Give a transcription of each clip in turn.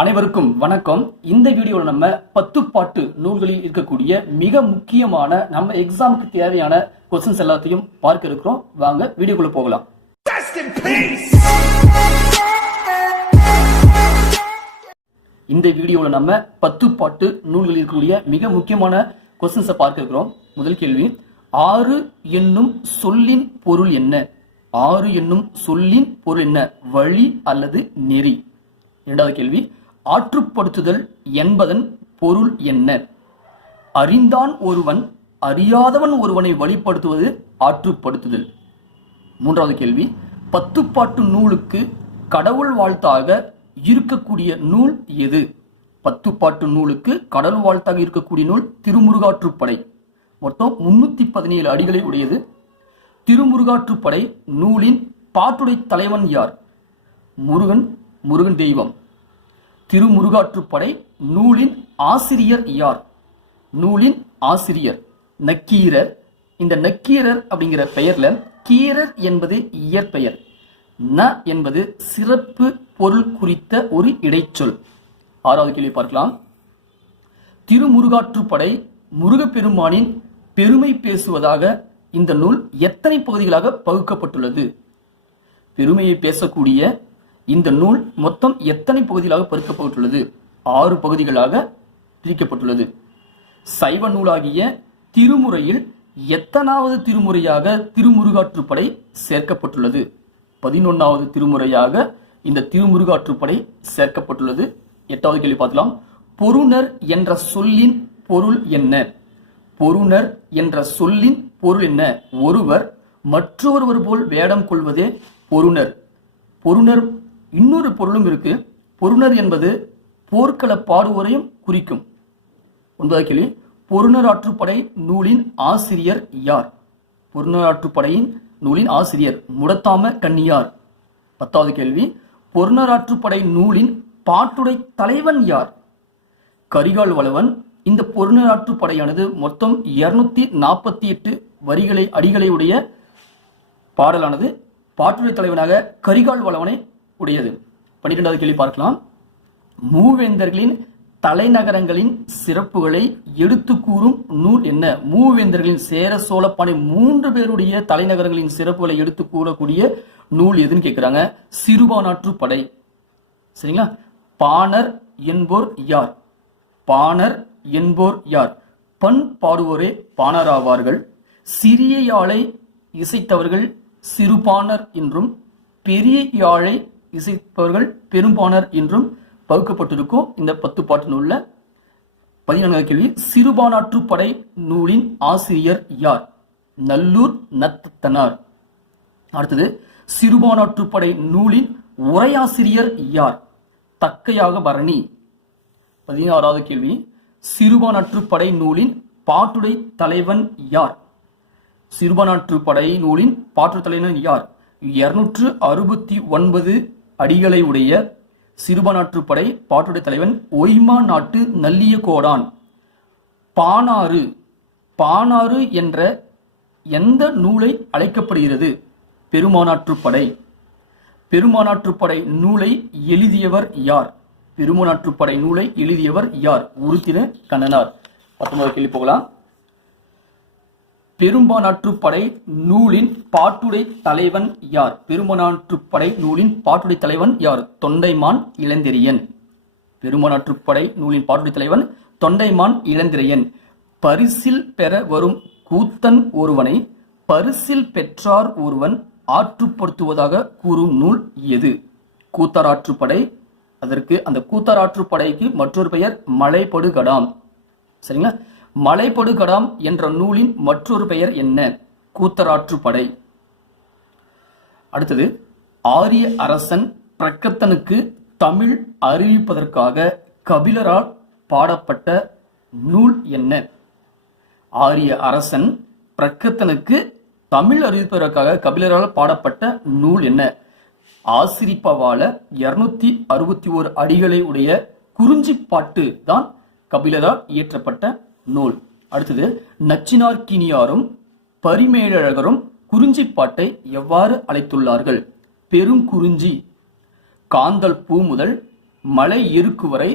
அனைவருக்கும் வணக்கம். இந்த வீடியோவில் நம்ம பத்து பாட்டு நூல்களில் இருக்கக்கூடிய மிக முக்கியமான நம்ம எக்ஸாமுக்கு தேவையான கொஸ்டின்ஸ் எல்லாத்தையும் பார்க்க இருக்கிறோம். வாங்க வீடியோக்குள்ள போகலாம்! இந்த வீடியோவில் நம்ம பத்து பாட்டு நூல்களில் இருக்கக்கூடிய மிக முக்கியமான கொஸ்டின்ஸை பார்க்க இருக்கிறோம். முதல் கேள்வி ஆறு என்னும் சொல்லின் பொருள் என்ன? ஆறு என்னும் சொல்லின் பொருள் என்ன? வழி அல்லது நெறி? இரண்டாவது கேள்வி ஆற்றுப்படுத்துதல் என்பதன் பொருள் என்ன? அறிந்தான் ஒருவன் அறியாதவன் ஒருவனை வழிப்படுத்துவது ஆற்றுப்படுத்துதல். மூன்றாவது கேள்வி பத்துப்பாட்டு நூலுக்கு கடவுள் வாழ்த்தாக இருக்கக்கூடிய நூல் எது? பத்துப்பாட்டு நூலுக்கு கடவுள் வாழ்த்தாக இருக்கக்கூடிய நூல் திருமுருகாற்றுப்படை. மொத்தம் முன்னூத்தி பதினேழு அடிகளை உடையது. திருமுருகாற்றுப்படை நூலின் பாட்டுடை தலைவன் யார்? முருகன் முருகன் தெய்வம். திருமுருகாற்றுப்படை நூலின் ஆசிரியர் யார்? நூலின் ஆசிரியர். நக்கீரர். இந்த நக்கீரர் அப்படிங்கிற பெயர்ல கீரர் என்பது இயற்பெயர். ந என்பது சிறப்பு பொருள் குறித்த ஒரு இடைச்சொல். ஆறாவது கேள்வி பார்க்கலாம். திருமுருகாற்றுப்படை முருகப்பெருமானின் பெருமை பேசுவதாக இந்த நூல் எத்தனை பகுதிகளாக பகுக்கப்பட்டுள்ளது? பெருமையை பேசக்கூடிய இந்த நூல் மொத்தம் எத்தனை பகுதிகளாக பருக்கப்பட்டுள்ளது ஆறு பகுதிகளாக பிரிக்கப்பட்டுள்ளது. சைவ நூலாகிய திருமுறையில் எத்தனாவது திருமுறையாக திருமுருகாற்றுப்படை சேர்க்கப்பட்டுள்ளது? பதினொன்னாவது திருமுறையாக இந்த திருமுருகாற்றுப்படை சேர்க்கப்பட்டுள்ளது. எட்டாவது கேள்வி பார்க்கலாம். பொருணர் என்ற சொல்லின் பொருள் என்ன? பொருணர் என்ற சொல்லின் பொருள் என்ன? ஒருவர் மற்றொருவர் போல் வேடம் கொள்வதே பொருணர். பொருணர் இன்னொரு பொருளும் இருக்கு. பொருணர் என்பது போர்க்கள பாடுவோரையும் குறிக்கும். ஒன்பதாவது கேள்வி. பொருணராற்றுப்படை நூலின் ஆசிரியர் யார்? பொருணராற்றுப்படையின் நூலின் ஆசிரியர் முடத்தாம கன்னியார். பத்தாவது கேள்வி. பொருணராற்றுப்படை நூலின் பாட்டுடை தலைவன் யார்? கரிகால் வளவன். இந்த பொருணராற்றுப்படையானது மொத்தம் இருநூத்தி நாற்பத்தி எட்டு வரிகளை அடிகளை உடைய பாடலானது. பாட்டுடை தலைவனாக கரிகால் வளவனை உடையது பன்னிரெண்டாவது கேள்வி பார்க்கலாம். மூவேந்தர்களின் தலைநகரங்களின் சிறப்புகளை எடுத்து கூறும் நூல் என்ன? மூவேந்தர்களின் சேர சோழப்பானை மூன்று பேருடைய தலைநகரங்களின் சிறப்புகளை எடுத்து கூறக்கூடிய நூல் எதுன்னு கேட்கிறாங்க சிறுபானாற்று படை. சரிங்களா? பாணர் என்போர் யார்? பாணர் என்போர் யார்? பண் பாடுவோரே பாணராவார்கள். சிறிய யாழை இசைத்தவர்கள் சிறுபாணர் என்றும் பெரிய யாழை இசைப்பவர்கள் பெரும்பானர் என்றும் பகுக்கப்பட்டிருக்கும் இந்த பத்து பாட்டு நூலில் பதினான்காவது கேள்வி சிறுபானாற்றுப்படை நூலின் ஆசிரியர் யார்? நல்லூர் நத்தனார் அடுத்தது சிறுபானாற்றுப்படை நூலின் உரையாசிரியர் யார்? தக்கையாக பரணி. பதினாறாவது கேள்வி சிறுபானாற்றுப்படை நூலின் பாட்டுடை தலைவன் யார்? சிறுபானாற்றுப்படை நூலின் பாட்டுடை தலைவன் யார்? இருநூற்று அறுபத்தி ஒன்பது அடிகளை உடைய சிறுபானாற்றுப்படை பாட்டுடைய தலைவன் ஒய்மா நாட்டு நல்லிய கோடான். பானாறு. பானாறு என்ற எந்த நூலை அழைக்கப்படுகிறது? பெருமானாற்றுப்படை பெருமானாற்றுப்படை நூலை எழுதியவர் யார்? பெருமானாற்றுப்படை நூலை எழுதியவர் யார்? உருத்திர கண்ணனார். பத்தொன்பது கேள்வி போகலாம். பெரும்பானாற்றுப்படை நூலின் பாட்டுடை தலைவன் யார்? பெருமானாற்றுப்படை நூலின் பாட்டுடை தலைவன் யார்? தொண்டைமான் இளந்திரியன். பெருமானாற்றுப்படை நூலின் பாட்டுடை தலைவன் தொண்டைமான் இளந்திரையன். பரிசில் பெற வரும் கூத்தன் ஒருவனை பரிசில் பெற்றார் ஒருவன் ஆற்றுப்படுத்துவதாக கூறும் நூல் எது? கூத்தராற்றுப்படை. அதற்கு அந்த கூத்தராற்றுப்படைக்கு மற்றொரு பெயர் மலைப்படுகடாம். சரிங்களா? மலைப்படுகடாம் என்ற நூலின் மற்றொரு பெயர் என்ன? கூத்தராற்றுப்படை அடுத்தது ஆரிய அரசன் பிரக்கத்தனுக்கு தமிழ் அறிவிப்பதற்காக கபிலரால் பாடப்பட்ட நூல் என்ன? ஆரிய அரசன் பிரக்கத்தனுக்கு தமிழ் அறிவிப்பதற்காக கபிலரால் பாடப்பட்ட நூல் என்ன? ஆசிரிப்பவால இருநூத்தி அறுபத்தி ஓரு அடிகளை உடைய குறிஞ்சிப்பாட்டு தான் கபிலரால் இயற்றப்பட்ட நூல். அடுத்தது நச்சினார்கினியாரும் பரிமேலழகரும் குறிஞ்சிப்பாட்டை எவ்வாறு அழைத்துள்ளார்கள்? பெருங்குறிஞ்சி காந்தல் பூ முதல் மலை எருக்கு வரை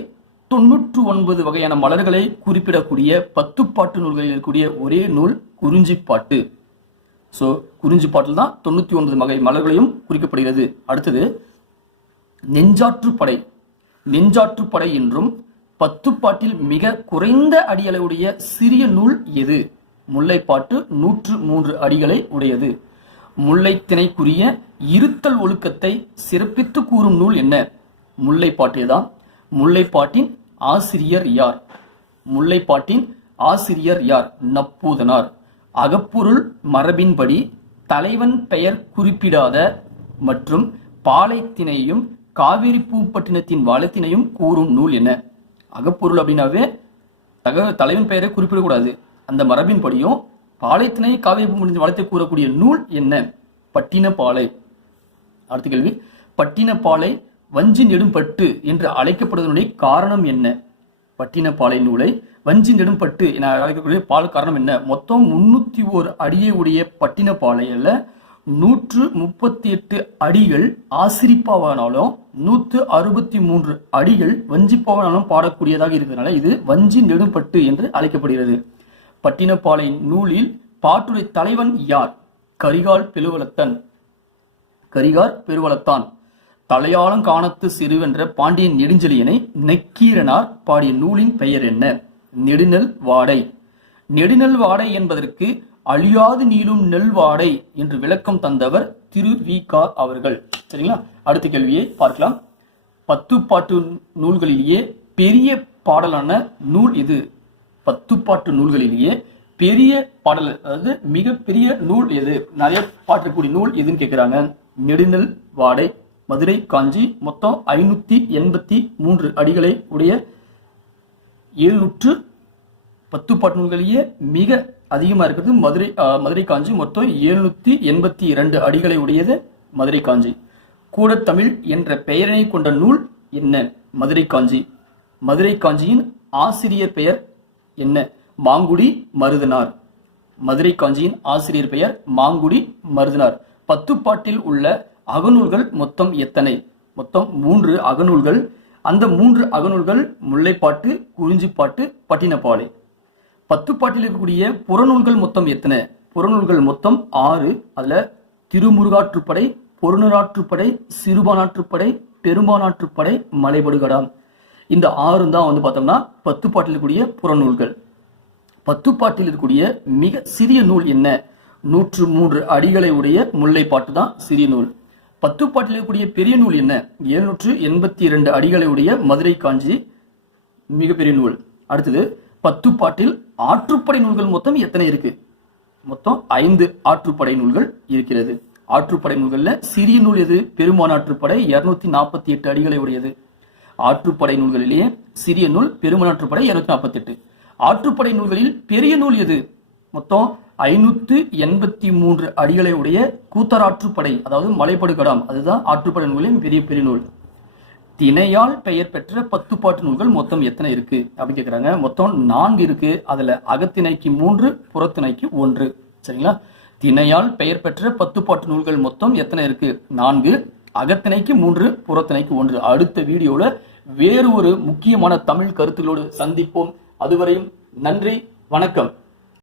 தொன்னூற்று ஒன்பது வகையான மலர்களை குறிப்பிடக்கூடிய பத்துப்பாட்டு நூல்களில் இருக்கக்கூடிய ஒரே நூல் குறிஞ்சிப்பாட்டு ஸோ குறிஞ்சிப்பாட்டில் தான் தொண்ணூற்றி ஒன்பது வகை மலர்களையும் குறிக்கப்படுகிறது. அடுத்தது நெஞ்சாற்றுப்படை. நெஞ்சாற்றுப்படை என்றும் பத்துப்பாட்டில் மிக குறைந்த அடியளவுடைய சிறிய நூல் எது? முல்லைப்பாட்டு நூற்று மூன்று அடிகளை உடையது. முல்லைத்திணைக்குரிய இருத்தல் ஒழுக்கத்தை சிறப்பித்து கூறும் நூல் என்ன? முல்லைப்பாட்டேதான். முல்லைப்பாட்டின் ஆசிரியர் யார்? முல்லைப்பாட்டின் ஆசிரியர் யார்? நப்பூதனார். அகப்பொருள் மரபின்படி தலைவன் பெயர் குறிப்பிடாத மற்றும் பாலைத்தினையும் காவிரி பூப்பட்டினத்தின் வளத்தினையும் கூறும் நூல் என்ன? அகப்பொருள் அப்படின்னாவே தக தலைவன் பெயரை குறிப்பிடக்கூடாது. அந்த மரபின்படியும் பாலைத்திணை காவியப்பு பூப்பட்டினத்தின் வளர்த்து கூறக்கூடிய நூல் என்ன? பட்டினப்பாலை. அடுத்த கேள்வி. பட்டினப்பாலை வஞ்சி நெடும்பட்டு என்று அழைக்கப்படுவதனுடைய காரணம் என்ன? பட்டினப்பாலை நூலை வஞ்சி நெடும்பட்டு என அழைக்கக்கூடிய பால் காரணம் என்ன? மொத்தம் முன்னூத்தி ஓர் அடியை உடைய பட்டினப்பாளையில நூற்று முப்பத்தி எட்டு அடிகள் ஆசிரிப்பாவானாலும் நூற்று அறுபத்தி மூன்று அடிகள் வஞ்சிப்பாவானாலும் பாடக்கூடியதாக இருக்கிறதுனால இது வஞ்சி நெடுப்பட்டு என்று அழைக்கப்படுகிறது. பட்டினப்பாலை நூலில் பாட்டுரை தலைவன் யார்? கரிகால் பெருவளத்தன். கரிகார் பெருவளத்தான். தலையாளம் காணத்து சிறுவென்ற பாண்டியன் நெடுஞ்செழியனை நெக்கீரனார் பாடிய நூலின் பெயர் என்ன? நெடுநெல் வாடை. நெடுநெல் வாடை என்பதற்கு அழியாது நீளும் நெல் வாடை என்று விளக்கம் தந்தவர் திரு வி கா அவர்கள். சரிங்களா? அடுத்த கேள்வியை பார்க்கலாம். பத்து பாட்டு நூல்களிலேயே பெரிய பாடலான நூல் இது பத்துப்பாட்டு நூல்களிலேயே பெரிய பாடல் அதாவது மிகப்பெரிய நூல் எது? நிறைய பாட்டக்கூடிய நூல் எதுன்னு கேட்கிறாங்க நெடுநெல் வாடை மதுரை காஞ்சி மொத்தம் ஐநூத்தி எண்பத்தி மூன்று அடிகளை உடைய எழுநூற்று பத்து பாட்டு நூல்களிலேயே மிக அதிகமாக இருக்கிறது மதுரை மதுரை காஞ்சி. மொத்தம் எழுநூத்தி எண்பத்தி இரண்டு அடிகளை உடையது மதுரை காஞ்சி. கூடத்தமிழ் என்ற பெயரினை கொண்ட நூல் என்ன? மதுரை காஞ்சி. மதுரை காஞ்சியின் ஆசிரியர் பெயர் என்ன? மாங்குடி மருதனார். மதுரை காஞ்சியின் ஆசிரியர் பெயர் மாங்குடி மருதனார். பத்துப்பாட்டில் உள்ள அகநூல்கள் மொத்தம் எத்தனை? மொத்தம் மூன்று அகநூல்கள். அந்த மூன்று அகநூல்கள் முல்லைப்பாட்டு குறிஞ்சிப்பாட்டு பட்டினப்பாலை. பத்துப்பாட்டில் இருக்கக்கூடிய புறநூல்கள் மொத்தம் எத்தனை? புறநூல்கள் மொத்தம் ஆறு. அதுல திருமுருகாற்றுப்படை பொருணராற்றுப்படை சிறுபானாற்றுப்படை பெரும்பானாற்றுப்படை மலைபடுகடாம் இந்த ஆறு தான் வந்து பார்த்தோம்னா பத்துப்பாட்டில் இருக்கக்கூடிய புறநூல்கள். பத்துப்பாட்டில் இருக்கக்கூடிய மிக சிறிய நூல் என்ன? நூற்று மூன்று அடிகளை உடைய முல்லைப்பாட்டு தான் சிறிய நூல். பத்துப்பாட்டில் இருக்கக்கூடிய பெரிய நூல் என்ன? எழுநூற்று எண்பத்தி இரண்டு அடிகளை உடைய மதுரை காஞ்சி மிகப்பெரிய நூல். அடுத்தது பத்துப்பாட்டில் ஆற்றுப்படை நூல்கள் மொத்தம் எத்தனை இருக்கு? மொத்தம் ஐந்து ஆற்றுப்படை நூல்கள் இருக்கிறது. ஆற்றுப்படை நூல்கள்ல சிறிய நூல் எது? பெருமானாற்றுப்படை இருநூத்தி நாற்பத்தி எட்டு அடிகளை உடையது. ஆற்றுப்படை நூல்களிலேயே சிறிய நூல் பெருமானாற்றுப்படை இருநூத்தி நாற்பத்தி எட்டு. ஆற்றுப்படை நூல்களில் பெரிய நூல் எது? மொத்தம் ஐநூத்து எண்பத்தி மூன்று அடிகளை உடைய கூத்தராற்றுப்படை அதாவது மலைப்படுகடாம். அதுதான் ஆற்றுப்படை நூலின் பெரிய பெரிய நூல். திணையால் பெயர் பெற்ற பத்து பாட்டு நூல்கள் மொத்தம் எத்தனை இருக்கு? அப்படின்னு கேக்குறாங்க. மொத்தம் நான்கு இருக்கு. அதுல அகத்திணைக்கு மூன்று புறத்திணைக்கு ஒன்று. சரிங்களா? திணையால் பெயர் பெற்ற பத்து பாட்டு நூல்கள் மொத்தம் எத்தனை இருக்கு? நான்கு. அகத்திணைக்கு மூன்று புறத்திணைக்கு ஒன்று. அடுத்த வீடியோல வேறு ஒரு முக்கியமான தமிழ் கருத்துகளோடு சந்திப்போம். அதுவரையும் நன்றி. வணக்கம்.